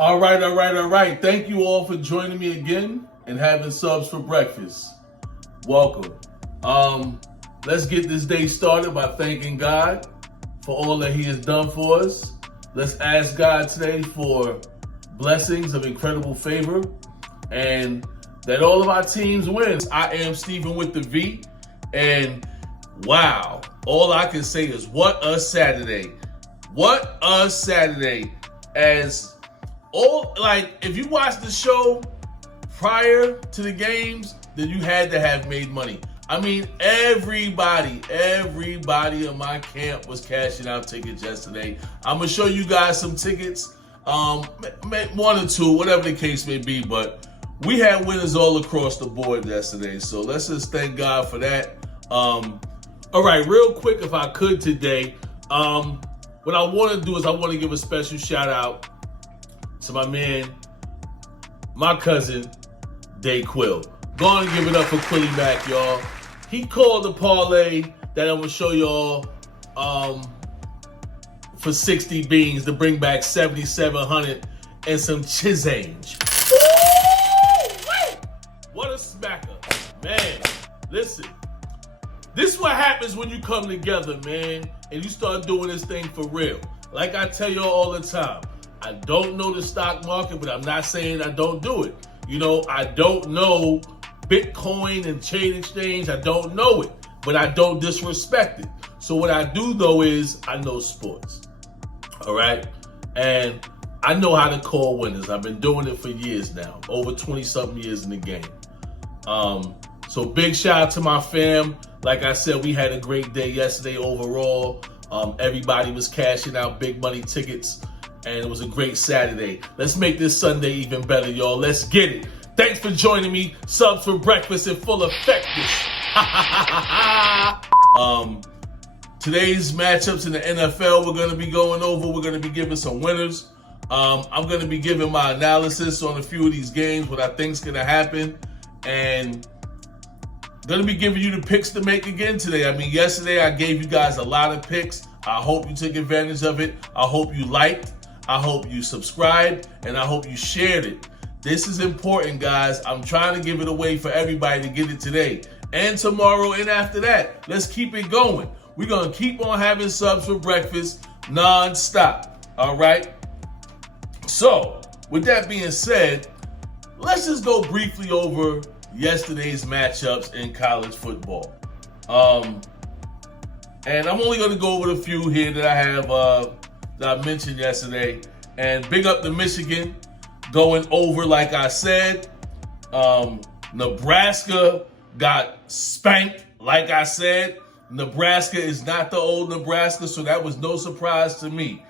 All right. Thank you all for joining me again and having subs for breakfast. Welcome. Let's get this day started by thanking God for all that He has done for us. Let's ask God today for blessings of incredible favor and that all of our teams win. I am StevenWitheV, and wow, all I can say is what a Saturday. What a Saturday. If you watched the show prior to the games, then you had to have made money. I mean, everybody in my camp was cashing out tickets yesterday. I'm going to show you guys some tickets, one or two, whatever the case may be, but we had winners all across the board yesterday, so let's just thank God for that. All right, real quick, if I could today, what I want to do is I want to give a special shout out to my cousin, Quill. Go on and give it up for Quilly Mac, y'all. He called the parlay that I'm going to show y'all for 60 beans to bring back 7,700 and some change. What a smacker. Man, listen. This is what happens when you come together, man, and you start doing this thing for real. Like I tell y'all all the time, I don't know the stock market, but I'm not saying I don't do it. You know, I don't know Bitcoin and chain exchange. I don't know it, but I don't disrespect it. So what I do, though, is I know sports. All right? And I know how to call winners. I've been doing it for years now, over 20-something years in the game. So big shout out to my fam. Like I said, we had a great day yesterday overall. Everybody was cashing out big money tickets, and it was a great Saturday. Let's make this Sunday even better, y'all. Let's get it. Thanks for joining me. Subs for breakfast in full effect. Today's matchups in the NFL we're going to be going over. We're going to be giving some winners. I'm going to be giving my analysis on a few of these games, what I think is going to happen, and going to be giving you the picks to make again today. I mean, yesterday I gave you guys a lot of picks. I hope you took advantage of it. I hope you liked. I hope you subscribed, and I hope you shared it. This is important, guys. I'm trying to give it away for everybody to get it today and tomorrow and after that. Let's keep it going. We're going to keep on having subs for breakfast non-stop, all right? So, with that being said, let's just go briefly over yesterday's matchups in college football. And I'm only going to go over the few here that I have that I mentioned yesterday. And big up to Michigan going over, like I said. Nebraska got spanked, like I said. Nebraska is not the old Nebraska, so that was no surprise to me.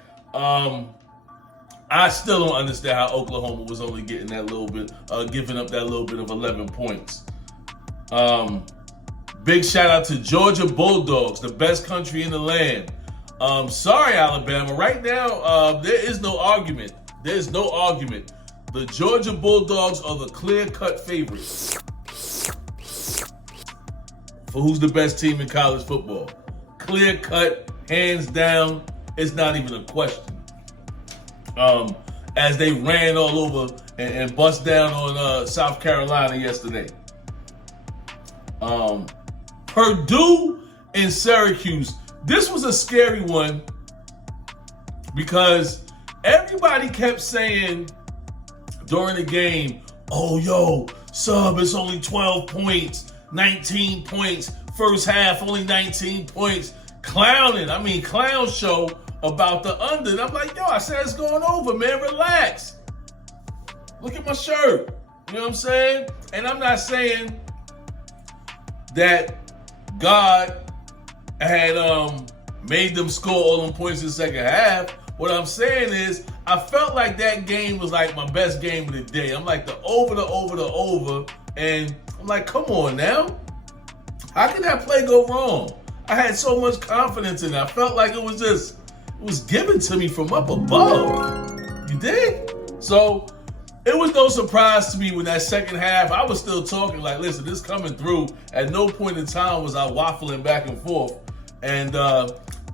I still don't understand how Oklahoma was only getting that little bit, giving up that little bit of 11 points. Big shout out to Georgia Bulldogs, the best country in the land. Sorry, Alabama. Right now, there is no argument. There's no argument. The Georgia Bulldogs are the clear-cut favorites for who's the best team in college football. Clear-cut, hands down. It's not even a question. As they ran all over and bust down on South Carolina yesterday. Purdue and Syracuse. This was a scary one because everybody kept saying during the game, oh, yo, sub, it's only 12 points, 19 points, first half, only 19 points. Clown show about the under. And I'm like, yo, I said it's going over, man. Relax. Look at my shirt. You know what I'm saying? And I'm not saying that God had made them score all them points in the second half. What I'm saying is I felt like that game was like my best game of the day. I'm like the over. And I'm like, come on now. How can that play go wrong? I had so much confidence in it. I felt like it was given to me from up above. You dig? So it was no surprise to me when that second half, I was still talking like, listen, this coming through. At no point in time was I waffling back and forth. And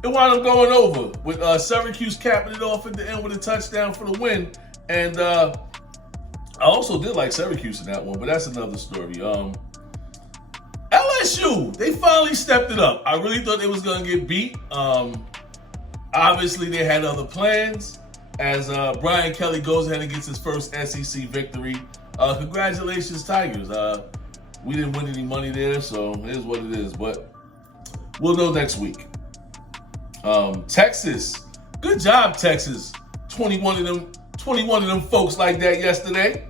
it wound up going over with Syracuse capping it off at the end with a touchdown for the win. And I also did like Syracuse in that one, but that's another story. LSU, they finally stepped it up. I really thought they was going to get beat. Obviously, they had other plans. As Brian Kelly goes ahead and gets his first SEC victory. Congratulations, Tigers. We didn't win any money there, so it is what it is. But we'll know next week. Texas, good job, Texas. 21 of them folks like that yesterday.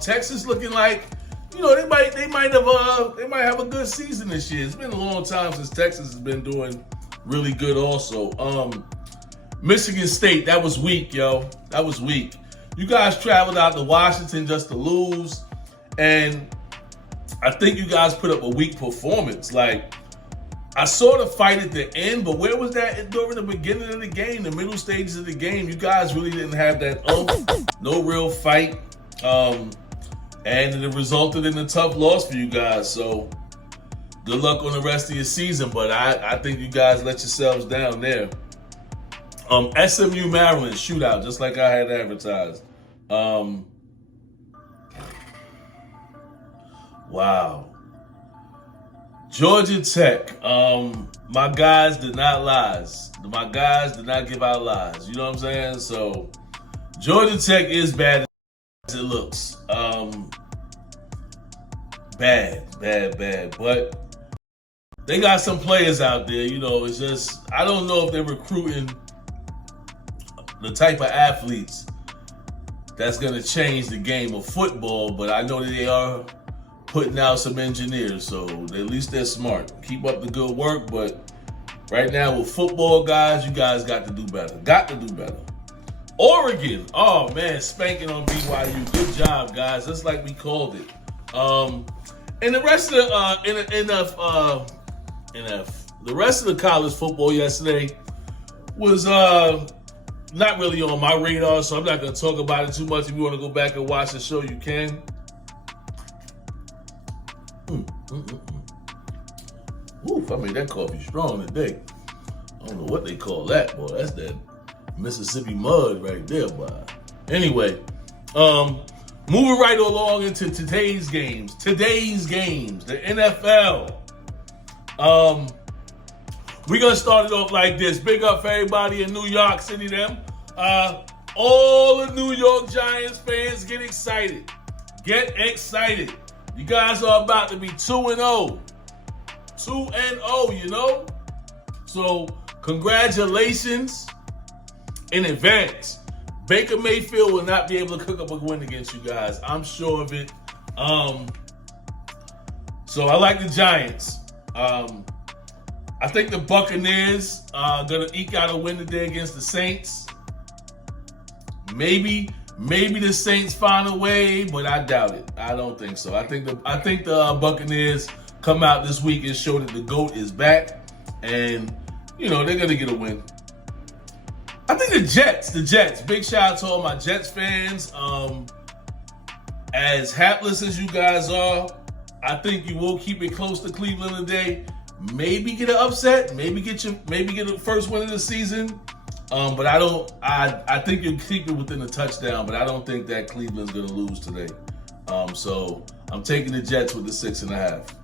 Texas looking like, they might have a good season this year. It's been a long time since Texas has been doing really good also. Michigan State, that was weak, yo. That was weak. You guys traveled out to Washington just to lose, and I think you guys put up a weak performance. Like, I saw the fight at the end, but where was that during the beginning of the game, the middle stages of the game? You guys really didn't have that no real fight, and it resulted in a tough loss for you guys. So good luck on the rest of your season, but I think you guys let yourselves down there. SMU Maryland shootout, just like I had advertised. Wow. Georgia Tech. My guys did not lies. My guys did not give out lies. You know what I'm saying? So Georgia Tech is bad as it looks. Bad. But they got some players out there. It's just, I don't know if they're recruiting the type of athletes that's going to change the game of football, but I know that they are putting out some engineers, so at least they're smart. Keep up the good work, but right now with football, guys, you guys got to do better. Oregon, oh man, spanking on BYU. Good job, guys. Just like we called it. And the rest of the rest of the college football yesterday was not really on my radar, so I'm not going to talk about it too much. If you want to go back and watch the show, you can. Oof, I made that coffee strong today. I don't know what they call that, boy. That's that Mississippi mud right there, boy. Anyway, moving right along into today's games, the NFL. We're going to start it off like this. Big up for everybody in New York City, them. All the New York Giants fans, get excited. Get excited. You guys are about to be 2-0. 2-0, So, congratulations in advance. Baker Mayfield will not be able to cook up a win against you guys. I'm sure of it. So, I like the Giants. I think the Buccaneers are going to eke out a win today against the Saints. Maybe the Saints find a way, but I doubt it. I don't think so. I think the Buccaneers come out this week and show that the GOAT is back, and they're going to get a win. I think the Jets. Big shout out to all my Jets fans. As hapless as you guys are, I think you will keep it close to Cleveland today. Maybe get an upset. Maybe get the first win of the season. But I think you'll keep it within a touchdown, but I don't think that Cleveland's going to lose today. So I'm taking the Jets with the 6.5.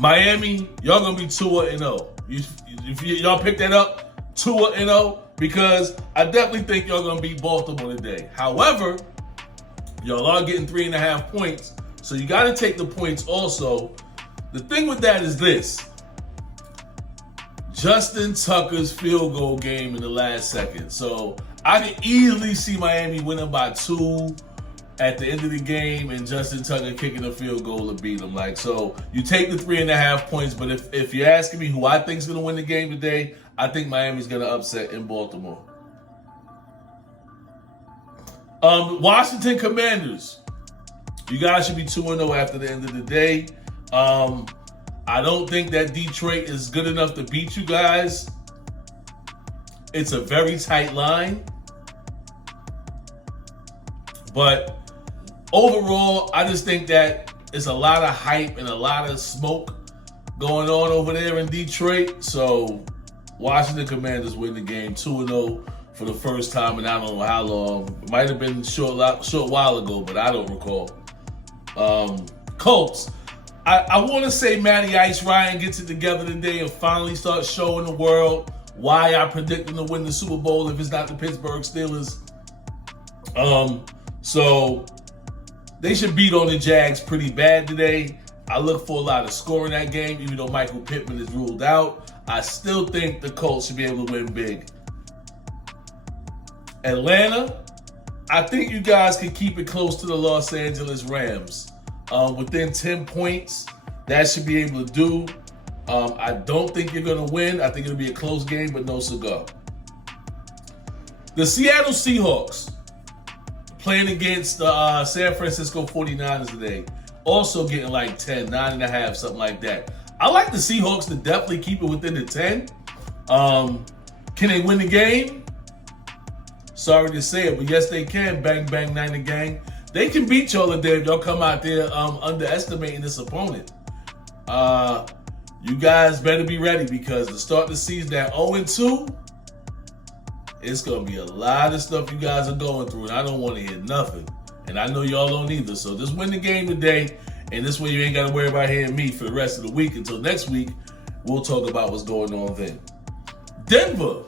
Miami, y'all going to be 2-0. If y'all pick that up, 2-0, because I definitely think y'all going to beat Baltimore today. However, y'all are getting 3.5 points, so you got to take the points also. The thing with that is this. Justin Tucker's field goal game in the last second. So I can easily see Miami winning by 2 at the end of the game and Justin Tucker kicking a field goal to beat them. So you take the 3.5 points, but if you're asking me who I think is going to win the game today, I think Miami's going to upset in Baltimore. Washington Commanders. You guys should be 2-0 after the end of the day. I don't think that Detroit is good enough to beat you guys. It's a very tight line. But overall, I just think that it's a lot of hype and a lot of smoke going on over there in Detroit. So Washington Commanders win the game 2-0 for for the first time in I don't know how long. It might have been a short while ago, but I don't recall. Colts. I want to say Matty Ice Ryan gets it together today and finally starts showing the world why I predict them to win the Super Bowl if it's not the Pittsburgh Steelers. So they should beat on the Jags pretty bad today. I look for a lot of scoring in that game, even though Michael Pittman is ruled out. I still think the Colts should be able to win big. Atlanta, I think you guys can keep it close to the Los Angeles Rams. Within 10 points, that should be able to do. I don't think you're going to win. I think it'll be a close game, but no cigar. The Seattle Seahawks playing against the San Francisco 49ers today. Also getting like 10, 9.5, something like that. I like the Seahawks to definitely keep it within the 10. Can they win the game? Sorry to say it, but yes, they can. Bang, bang, Niner gang. They can beat y'all today if y'all come out there underestimating this opponent. You guys better be ready because to start the season at 0-2, it's going to be a lot of stuff you guys are going through, and I don't want to hear nothing. And I know y'all don't either. So just win the game today, and this way you ain't got to worry about hearing me for the rest of the week. Until next week, we'll talk about what's going on then. Denver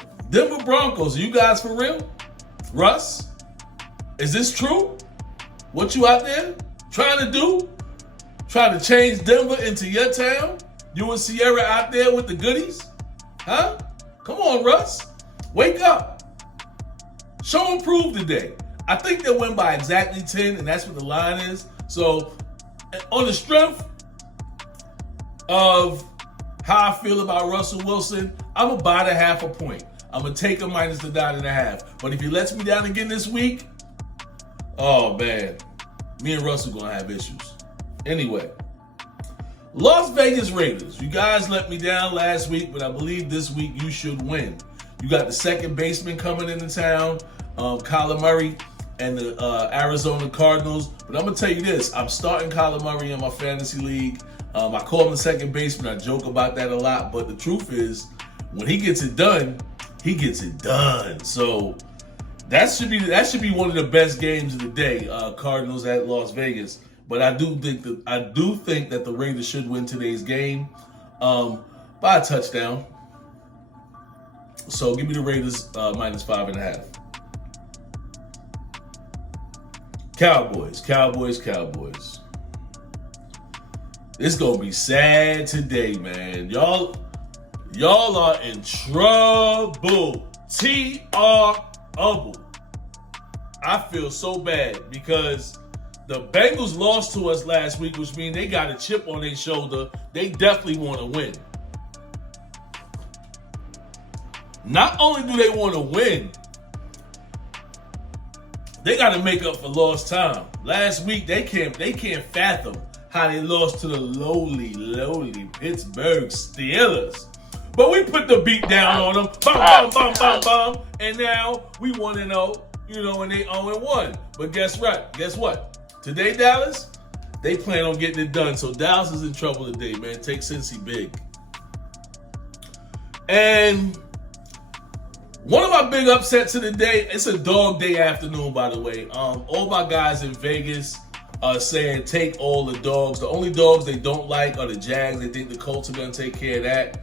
Broncos. Are you guys for real? Russ, is this true? What you out there trying to do? Trying to change Denver into your town? You and Sierra out there with the goodies? Huh? Come on, Russ. Wake up. Show and prove today. I think they'll win by exactly 10, and that's what the line is. So, on the strength of how I feel about Russell Wilson, I'm going to buy the 0.5 point. I'm going to take him minus the 9.5. But if he lets me down again this week, oh, man, me and Russell going to have issues. Anyway, Las Vegas Raiders. You guys let me down last week, but I believe this week you should win. You got the second baseman coming into town, Kyler Murray, and the Arizona Cardinals. But I'm going to tell you this. I'm starting Kyler Murray in my fantasy league. I call him the second baseman. I joke about that a lot. But the truth is, when he gets it done, he gets it done. So that should be one of the best games of the day, Cardinals at Las Vegas. But I do think that the Raiders should win today's game by a touchdown. So give me the Raiders minus 5.5. Cowboys. It's gonna be sad today, man. Y'all are in trouble. Trouble. I feel so bad because the Bengals lost to us last week, which means they got a chip on their shoulder. They definitely want to win. Not only do they want to win, they got to make up for lost time. Last week, they can't fathom how they lost to the lowly Pittsburgh Steelers. But we put the beat down on them. Bum, bum, bum, bum, bum. And now we 1-0, and they 0-1. But guess what? Today, Dallas, they plan on getting it done. So Dallas is in trouble today, man. Take Cincy big. And one of my big upsets of the day, it's a dog day afternoon, by the way. All my guys in Vegas are saying take all the dogs. The only dogs they don't like are the Jags. They think the Colts are going to take care of that.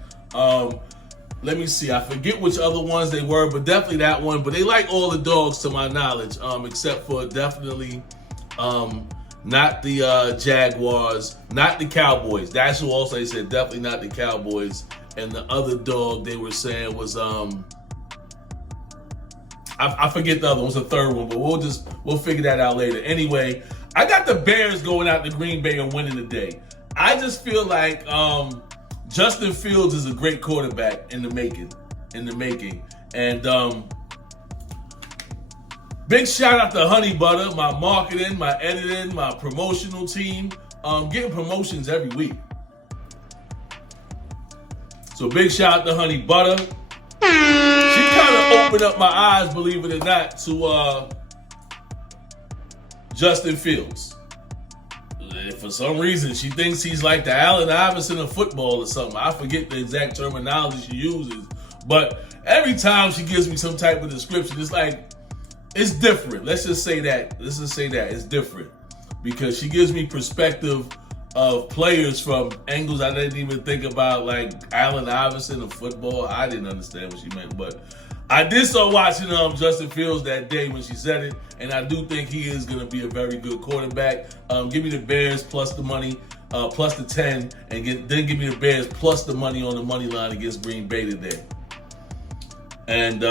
Let me see. I forget which other ones they were, but definitely that one. But they like all the dogs to my knowledge, except for definitely not the Jaguars, not the Cowboys. That's who also they said definitely not the Cowboys. And the other dog they were saying was I forget the other one. It was the third one, but we'll figure that out later. Anyway, I got the Bears going out to Green Bay and winning the day. I just feel like Justin Fields is a great quarterback in the making. And big shout out to Honey Butter, my marketing, my editing, my promotional team. Getting promotions every week. So big shout out to Honey Butter. She kind of opened up my eyes, believe it or not, to Justin Fields. For some reason, she thinks he's like the Allen Iverson of football or something. I forget the exact terminology she uses. But every time she gives me some type of description, it's like, it's different. Let's just say that. It's different. Because she gives me perspective of players from angles I didn't even think about, like Allen Iverson of football. I didn't understand what she meant, but I did start watching Justin Fields that day when she said it, and I do think he is going to be a very good quarterback. Give me the Bears plus the money, plus the 10, and then give me the Bears plus the money on the money line against Green Bay today. And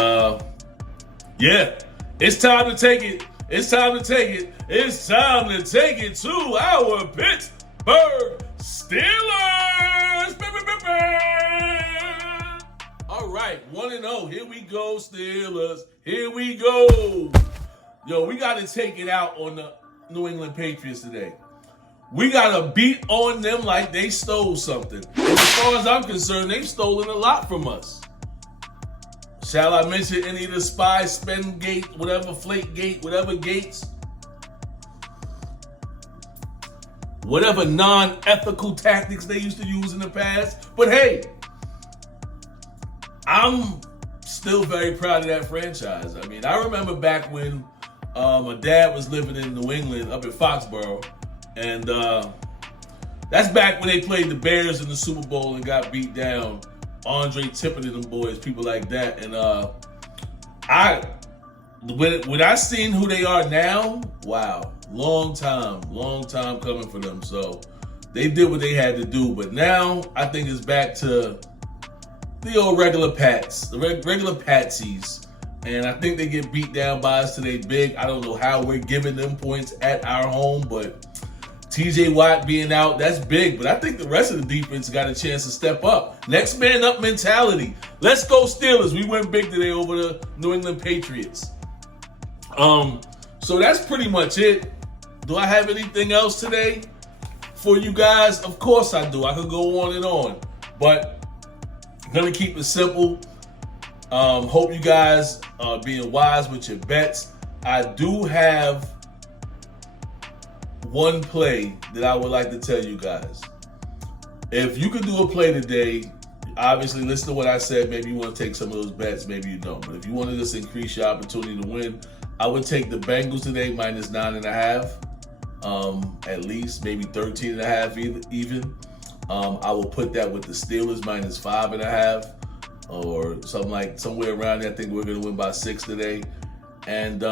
yeah, it's time to take it. It's time to take it. It's time to take it to our Pittsburgh Steelers. All right, 1-0. Here we go, Steelers. Here we go. Yo, we got to take it out on the New England Patriots today. We got to beat on them like they stole something. And as far as I'm concerned, they've stolen a lot from us. Shall I mention any of the spy, spend gate, whatever, flake gate, whatever gates? Whatever non-ethical tactics they used to use in the past. But hey, I'm still very proud of that franchise. I mean, I remember back when my dad was living in New England up in Foxborough. And that's back when they played the Bears in the Super Bowl and got beat down. Andre Tippett and them boys, people like that. And when I seen who they are now, wow, long time coming for them. So they did what they had to do. But now I think it's back to the old regular Pats, the regular Patsies. And I think they get beat down by us today big. I don't know how we're giving them points at our home, but TJ Watt being out, that's big, but I think the rest of the defense got a chance to step up. Next man up mentality. Let's go Steelers. We went big today over the New England Patriots. So that's pretty much it. Do I have anything else today for you guys? Of course I do. I could go on and on, but I'm gonna keep it simple. Hope you guys are being wise with your bets. I do have one play that I would like to tell you guys. If you could do a play today, obviously listen to what I said. Maybe you want to take some of those bets, maybe you don't. But if you want to just increase your opportunity to win, I would take the Bengals today minus 9.5, at least maybe 13.5 even. I will put that with the Steelers minus 5.5 or somewhere around there. I think we're going to win by 6 today. And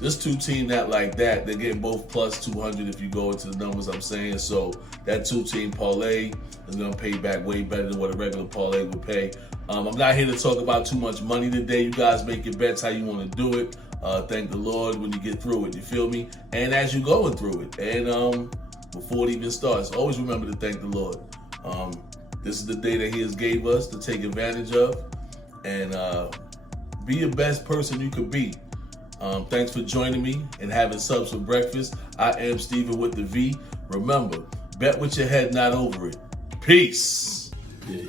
this two team not like that. They're getting both plus 200 if you go into the numbers I'm saying. So that 2-team parlay is going to pay back way better than what a regular parlay would pay. I'm not here to talk about too much money today. You guys make your bets how you want to do it. Thank the Lord when you get through it. You feel me? And as you're going through it. And before it even starts, always remember to thank the Lord. This is the day that He has gave us to take advantage of. And be your best person you could be. Thanks for joining me and having subs for breakfast. I am StevenWitheV. Remember, bet with your head, not over it. Peace. Yeah.